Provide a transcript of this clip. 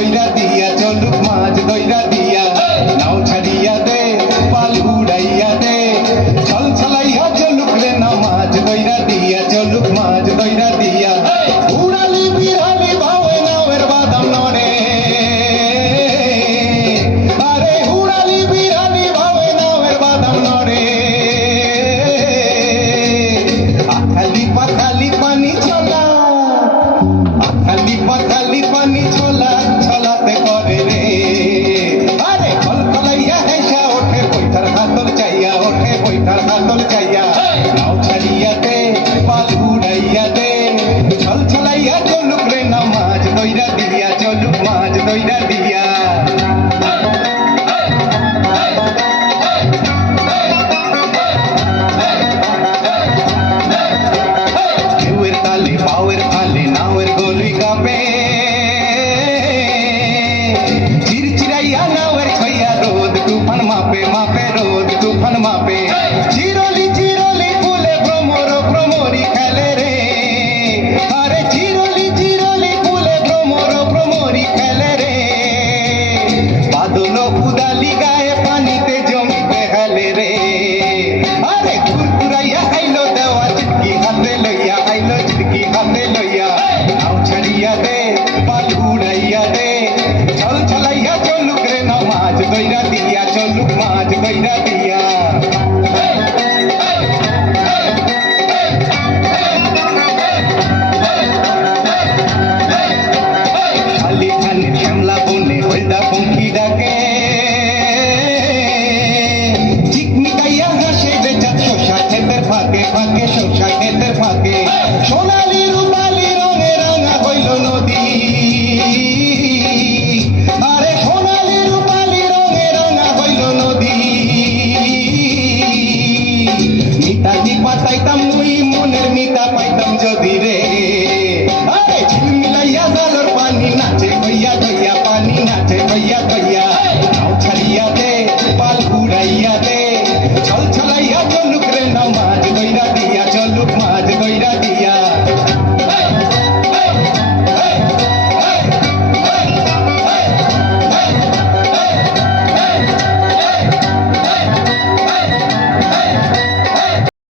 দইরা দিয়া চলুক মাছ দইরা দিয়া নাও ছাড়িয়া দে পাল উড়াইয়া দে ছল ছলাইয়া চলুক রে না মাছ দইরা দিয়া চলুক মাছ দইরা দিয়া উড়ালি বিড়ালি ভাবে নাওয়ের বাদাম নড়ে আরে উড়ালি বিড়ালি ভাবে নাওয়ের বাদাম নড়ে আখালি পাখালি পানি চলা আখালি পাখালি পানি চলা চলাতে করে রে আরে কলকলাইয়া হেসা ওঠে বৈঠার হাতল চাইয়া ওঠে বৈঠার হাতল চাইয়া নাও ছাড়িয়া দে পাল উড়াইয়া দে ছল ছলাইয়া চলুক রে না মাছ দইরা দিয়া চলুক মাছ দইরা দিয়া ঢেউয়ের তালে পাওয়ের ফালে নাওয়ের গলুই কাঁপে চিরচিরাইয়া নাওয়ের ছইয়া রোদ তুফান মাপে মাপে রোদ তুফান মাপে চিরলি চিরলি ফুলে ভ্রমর ভ্রমরি খেলে রে আরে চিরলি চিরলি ফুলে ভ্রমর ভ্রমরি খেলে রে বাদল উদালি গায়ে